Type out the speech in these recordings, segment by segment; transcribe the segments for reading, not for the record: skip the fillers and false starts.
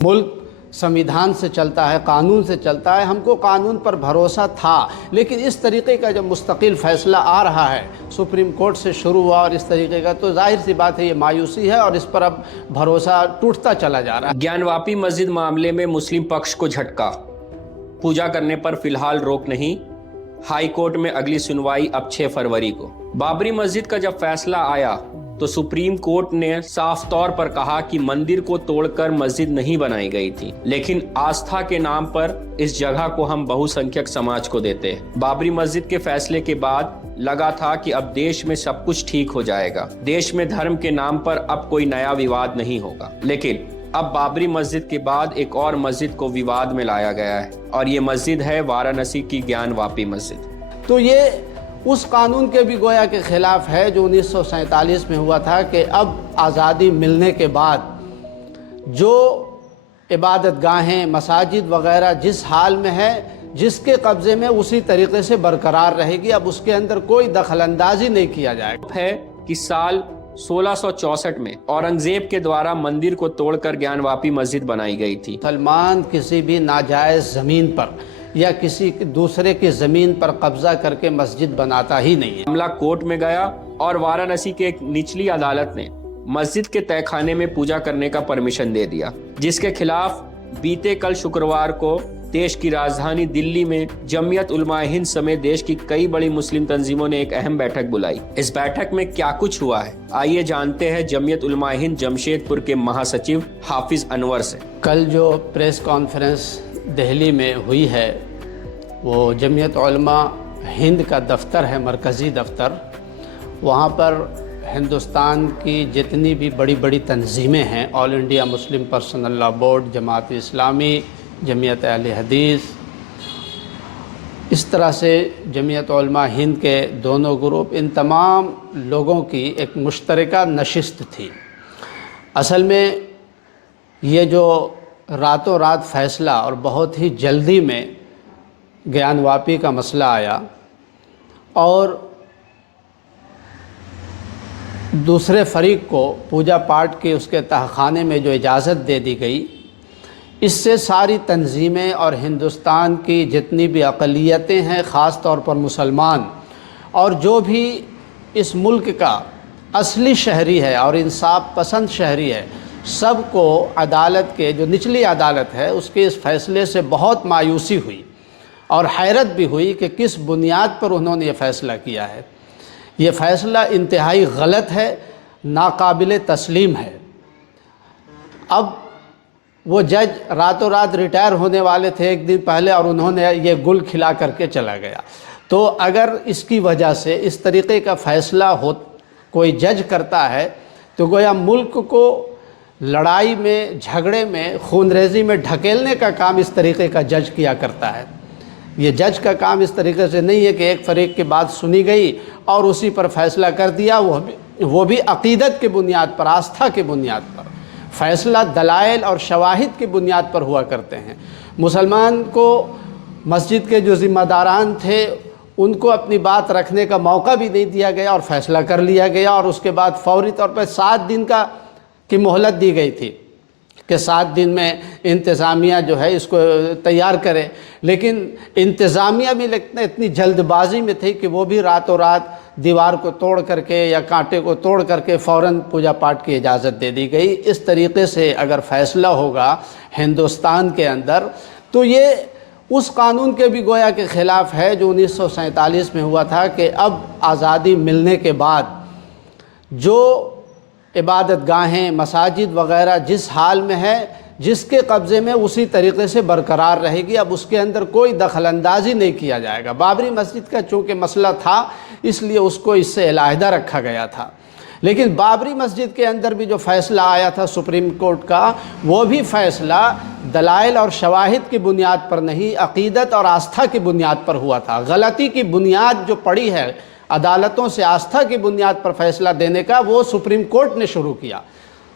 मुल्क संविधान से चलता है, कानून से चलता है, हमको कानून पर भरोसा था, लेकिन इस तरीके का जब मुस्तकिल फ़ैसला आ रहा है सुप्रीम कोर्ट से शुरू हुआ और इस तरीके का, तो जाहिर सी बात है ये मायूसी है और इस पर अब भरोसा टूटता चला जा रहा है। ज्ञानवापी मस्जिद मामले में मुस्लिम पक्ष को झटका, पूजा करने पर फिलहाल रोक नहीं, हाई कोर्ट में अगली सुनवाई अब 6 फरवरी को। बाबरी मस्जिद का जब फैसला आया तो सुप्रीम कोर्ट ने साफ तौर पर कहा कि मंदिर को तोड़कर मस्जिद नहीं बनाई गई थी, लेकिन आस्था के नाम पर इस जगह को हम बहुसंख्यक समाज को देते हैं। बाबरी मस्जिद के फैसले के बाद लगा था कि अब देश में सब कुछ ठीक हो जाएगा, देश में धर्म के नाम पर अब कोई नया विवाद नहीं होगा, लेकिन अब बाबरी मस्जिद के बाद एक और मस्जिद को विवाद में लाया गया है और ये मस्जिद है वाराणसी की ज्ञानवापी मस्जिद। तो ये उस कानून के भी गोया के खिलाफ है जो 1947 में हुआ था कि अब आज़ादी मिलने के बाद जो इबादत गाहें, मसाजिद वगैरह जिस हाल में है, जिसके कब्ज़े में उसी तरीके से बरकरार रहेगी, अब उसके अंदर कोई दखलंदाजी नहीं किया जाएगा। है कि साल 1664 में औरंगजेब के द्वारा मंदिर को तोड़कर ज्ञानवापी मस्जिद बनाई गई थी। मुसलमान किसी भी नाजायज़ ज़मीन पर या किसी दूसरे की ज़मीन पर कब्जा करके मस्जिद बनाता ही नहीं है। मामला कोर्ट में गया और वाराणसी के एक निचली अदालत ने मस्जिद के तहखाने में पूजा करने का परमिशन दे दिया, जिसके खिलाफ बीते कल शुक्रवार को देश की राजधानी दिल्ली में जमीयत उलमा हिंद समेत देश की कई बड़ी मुस्लिम तंजीमों ने एक अहम बैठक बुलाई। इस बैठक में क्या कुछ हुआ है, आइए जानते हैं जमीयत उलमा हिंद जमशेदपुर के महासचिव हाफिज अनवर से। कल जो प्रेस कॉन्फ्रेंस दिल्ली में हुई है वो जमीयत उलमा हिंद का दफ्तर है, मरकज़ी दफ्तर। वहाँ पर हिंदुस्तान की जितनी भी बड़ी बड़ी तंजीमें हैं, All India Muslim Personal Law Board, Jamaat Islami, Jamiat Ahle Hadees, इस तरह से जमीयत उलमा हिंद के दोनों ग्रुप, इन तमाम लोगों की एक मुश्तरका नशिस्त थी। असल में ये जो रातों रात फ़ैसला और बहुत ही जल्दी में ज्ञानवापी का मसला आया और दूसरे फरीक को पूजा पाठ के उसके तहखाने में जो इजाज़त दे दी गई, इससे सारी तंजीमें और हिंदुस्तान की जितनी भी अक़लियतें हैं, ख़ास तौर पर मुसलमान और जो भी इस मुल्क का असली शहरी है और इंसाफ पसंद शहरी है, सबको अदालत के जो निचली अदालत है उसके इस फ़ैसले से बहुत मायूसी हुई और हैरत भी हुई कि किस बुनियाद पर उन्होंने ये फ़ैसला किया है। ये फ़ैसला इंतहाई गलत है, नाकाबिल तस्लीम है। अब वो जज रातों रात रिटायर होने वाले थे एक दिन पहले और उन्होंने ये गुल खिला करके चला गया। तो अगर इसकी वजह से इस तरीके का फ़ैसला हो कोई जज करता है तो गोया मुल्क को लड़ाई में, झगड़े में, खूनरेज़ी में ढकेलने का काम इस तरीके का जज किया करता है। ये जज का काम इस तरीके से नहीं है कि एक फरीक की बात सुनी गई और उसी पर फ़ैसला कर दिया, वो भी अक़ीदत की बुनियाद पर, आस्था की बुनियाद पर। फ़ैसला दलाइल और शवाहिद की बुनियाद पर हुआ करते हैं। मुसलमान को मस्जिद के जो ज़िम्मेदारान थे उनको अपनी बात रखने का मौका भी नहीं दिया गया और फ़ैसला कर लिया गया और उसके बाद फ़ौरी तौर पर 7 दिन की मोहलत दी गई थी कि 7 दिन में इंतज़ामिया जो है इसको तैयार करे, लेकिन इंतज़ामिया भी इतनी जल्दबाजी में थी कि वो भी रातों रात दीवार को तोड़ करके या कांटे को तोड़ करके फ़ौरन पूजा पाठ की इजाज़त दे दी गई। इस तरीके से अगर फ़ैसला होगा हिंदुस्तान के अंदर तो ये उस कानून के भी गोया के ख़िलाफ़ है जो 1947 में हुआ था कि अब आज़ादी मिलने के बाद जो इबादत गाहें, मसाजिद वगैरह जिस हाल में है, जिसके कब्ज़े में उसी तरीके से बरकरार रहेगी, अब उसके अंदर कोई दखलंदाजी नहीं किया जाएगा। बाबरी मस्जिद का चूँकि मसला था इसलिए उसको इससे अलहदा रखा गया था, लेकिन बाबरी मस्जिद के अंदर भी जो फ़ैसला आया था सुप्रीम कोर्ट का, वो भी फ़ैसला दलाइल और शवाहिद की बुनियाद पर नहीं, अक़ीदत और आस्था की बुनियाद पर हुआ था। गलती की बुनियाद जो पड़ी है अदालतों से आस्था की बुनियाद पर फ़ैसला देने का, वो सुप्रीम कोर्ट ने शुरू किया।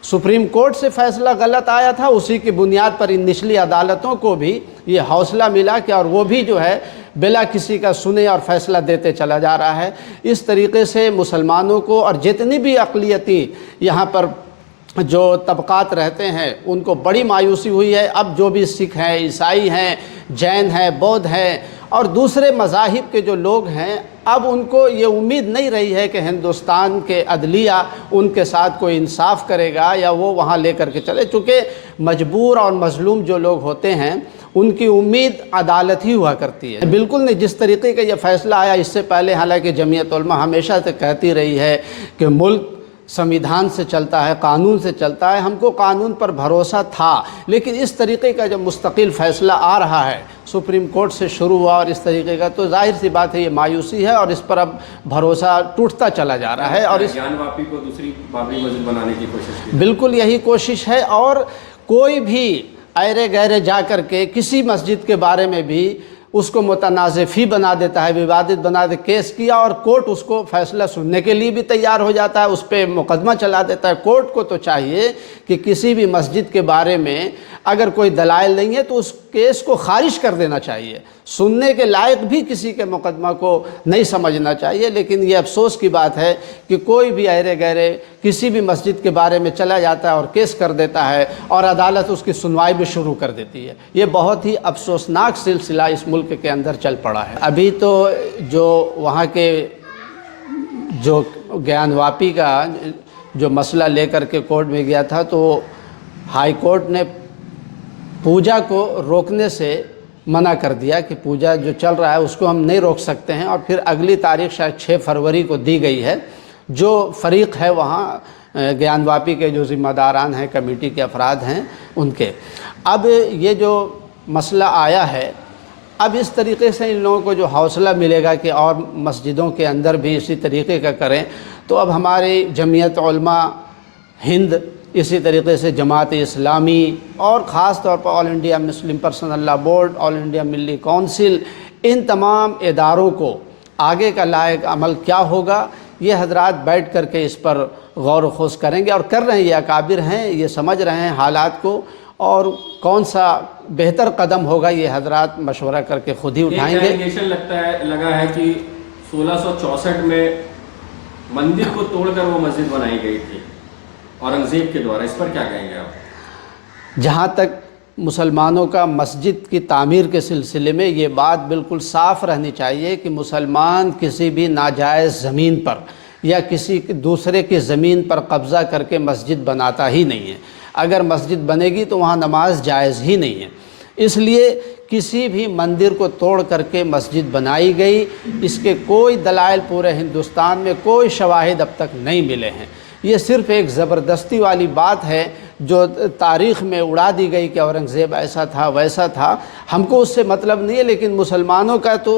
सुप्रीम कोर्ट से फ़ैसला गलत आया था, उसी की बुनियाद पर इन निचली अदालतों को भी ये हौसला मिला कि और वो भी जो है बिला किसी का सुने और फ़ैसला देते चला जा रहा है। इस तरीके से मुसलमानों को और जितनी भी अक़लियती यहाँ पर جو طبقات رہتے ہیں ان کو بڑی مایوسی ہوئی ہے۔ اب جو بھی سکھ ہیں، عیسائی ہیں، جین ہیں، بودھ ہیں اور دوسرے مذاہب کے جو لوگ ہیں، اب ان کو یہ امید نہیں رہی ہے کہ ہندوستان کے عدلیہ ان کے ساتھ کوئی انصاف کرے گا یا وہ وہاں لے کر کے چلے، چونکہ مجبور اور مظلوم جو لوگ ہوتے ہیں ان کی امید عدالت ہی ہوا کرتی ہے۔ بالکل نہیں، جس طریقے کا یہ فیصلہ آیا، اس سے پہلے حالانکہ جمعیت علماء ہمیشہ سے کہتی رہی ہے کہ ملک سمویدھان سے چلتا ہے، قانون سے چلتا ہے، ہم کو قانون پر بھروسہ تھا، لیکن اس طریقے کا جب مستقل فیصلہ آ رہا ہے سپریم کورٹ سے شروع ہوا اور اس طریقے کا، تو ظاہر سی بات ہے یہ مایوسی ہے اور اس پر اب بھروسہ ٹوٹتا چلا جا رہا ہے۔ اور اس گیان واپی کو دوسری بابری مسجد بنانے کی کوشش کی، بالکل یہی کوشش ہے، اور کوئی بھی ایرے گہرے جا کر کے کسی مسجد کے بارے میں بھی اس کو متنازع فی بنا دیتا ہے، ووادت بنا دے، کیس کیا اور کورٹ اس کو فیصلہ سننے کے لیے بھی تیار ہو جاتا ہے، اس پہ مقدمہ چلا دیتا ہے۔ کورٹ کو تو چاہیے کہ کسی بھی مسجد کے بارے میں اگر کوئی دلائل نہیں ہے تو اس کیس کو خارج کر دینا چاہیے، سننے کے لائق بھی کسی کے مقدمہ کو نہیں سمجھنا چاہیے۔ لیکن یہ افسوس کی بات ہے کہ کوئی بھی ایرے گہرے کسی بھی مسجد کے بارے میں چلا جاتا ہے اور کیس کر دیتا ہے اور عدالت اس کی سنوائی بھی شروع کر دیتی ہے۔ یہ بہت ہی افسوسناک سلسلہ اس ملک کے اندر چل پڑا ہے۔ ابھی تو جو وہاں کے جو گیان واپی کا جو مسئلہ لے کر کے کورٹ میں گیا تھا، تو ہائی کورٹ نے پوجا کو روکنے سے منع کر دیا کہ پوجا جو چل رہا ہے اس کو ہم نہیں روک سکتے ہیں، اور پھر اگلی تاریخ شاید 6 فروری کو دی گئی ہے۔ جو فریق ہے وہاں گیان واپی کے جو ذمہ داران ہیں، کمیٹی کے افراد ہیں، ان کے اب یہ جو مسئلہ آیا ہے، اب اس طریقے سے ان لوگوں کو جو حوصلہ ملے گا کہ اور مسجدوں کے اندر بھی اسی طریقے کا کریں، تو اب ہماری جمعیت علماء ہند، اسی طریقے سے جماعت اسلامی اور خاص طور پر آل انڈیا مسلم پرسنل لا بورڈ، آل انڈیا ملی کونسل، ان تمام اداروں کو آگے کا لائق عمل کیا ہوگا، یہ حضرات بیٹھ کر کے اس پر غور و خوض کریں گے، اور کر رہے ہیں، یہ اکابر ہیں، یہ سمجھ رہے ہیں حالات کو، اور کون سا بہتر قدم ہوگا یہ حضرات مشورہ کر کے خود ہی اٹھائیں گے۔ ایلیگیشن لگا ہے کہ 1664 میں مندر کو توڑ کر وہ مسجد بنائی گئی تھی اورنگزیب کے دوارا، اس پر کیا کہیں گے آپ؟ جہاں تک مسلمانوں کا مسجد کی تعمیر کے سلسلے میں یہ بات بالکل صاف رہنی چاہیے کہ مسلمان کسی بھی ناجائز زمین پر یا کسی دوسرے کی زمین پر قبضہ کر کے مسجد بناتا ہی نہیں ہے۔ اگر مسجد بنے گی تو وہاں نماز جائز ہی نہیں ہے، اس لیے کسی بھی مندر کو توڑ کر کے مسجد بنائی گئی، اس کے کوئی دلائل پورے ہندوستان میں کوئی شواہد اب تک نہیں ملے ہیں۔ یہ صرف ایک زبردستی والی بات ہے جو تاریخ میں اڑا دی گئی کہ اورنگزیب ایسا تھا ویسا تھا، ہم کو اس سے مطلب نہیں ہے، لیکن مسلمانوں کا تو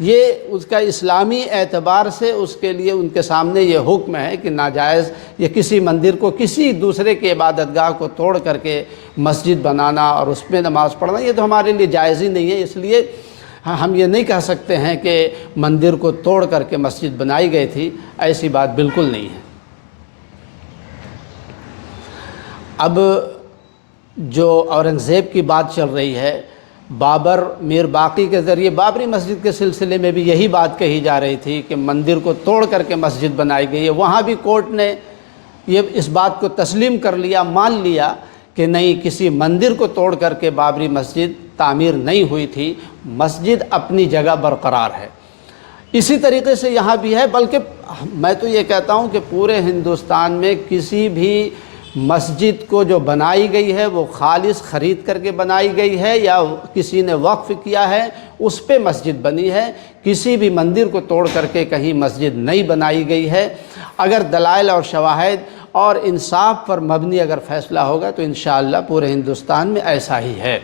یہ اس کا اسلامی اعتبار سے اس کے لیے ان کے سامنے یہ حکم ہے کہ ناجائز یہ کسی مندر کو، کسی دوسرے کی عبادت گاہ کو توڑ کر کے مسجد بنانا اور اس میں نماز پڑھنا، یہ تو ہمارے لیے جائز ہی نہیں ہے۔ اس لیے ہم یہ نہیں کہہ سکتے ہیں کہ مندر کو توڑ کر کے مسجد بنائی گئی تھی، ایسی بات بالکل نہیں ہے۔ اب جو اورنگزیب کی بات چل رہی ہے، بابر میر باقی کے ذریعے بابری مسجد کے سلسلے میں بھی یہی بات کہی جا رہی تھی کہ مندر کو توڑ کر کے مسجد بنائی گئی ہے۔ وہاں بھی کورٹ نے یہ اس بات کو تسلیم کر لیا، مان لیا کہ نہیں، کسی مندر کو توڑ کر کے بابری مسجد تعمیر نہیں ہوئی تھی، مسجد اپنی جگہ برقرار ہے۔ اسی طریقے سے یہاں بھی ہے، بلکہ میں تو یہ کہتا ہوں کہ پورے ہندوستان میں کسی بھی مسجد کو جو بنائی گئی ہے وہ خالص خرید کر کے بنائی گئی ہے یا کسی نے وقف کیا ہے، اس پہ مسجد بنی ہے، کسی بھی مندر کو توڑ کر کے کہیں مسجد نہیں بنائی گئی ہے۔ اگر دلائل اور شواہد اور انصاف پر مبنی اگر فیصلہ ہوگا تو انشاءاللہ پورے ہندوستان میں ایسا ہی ہے۔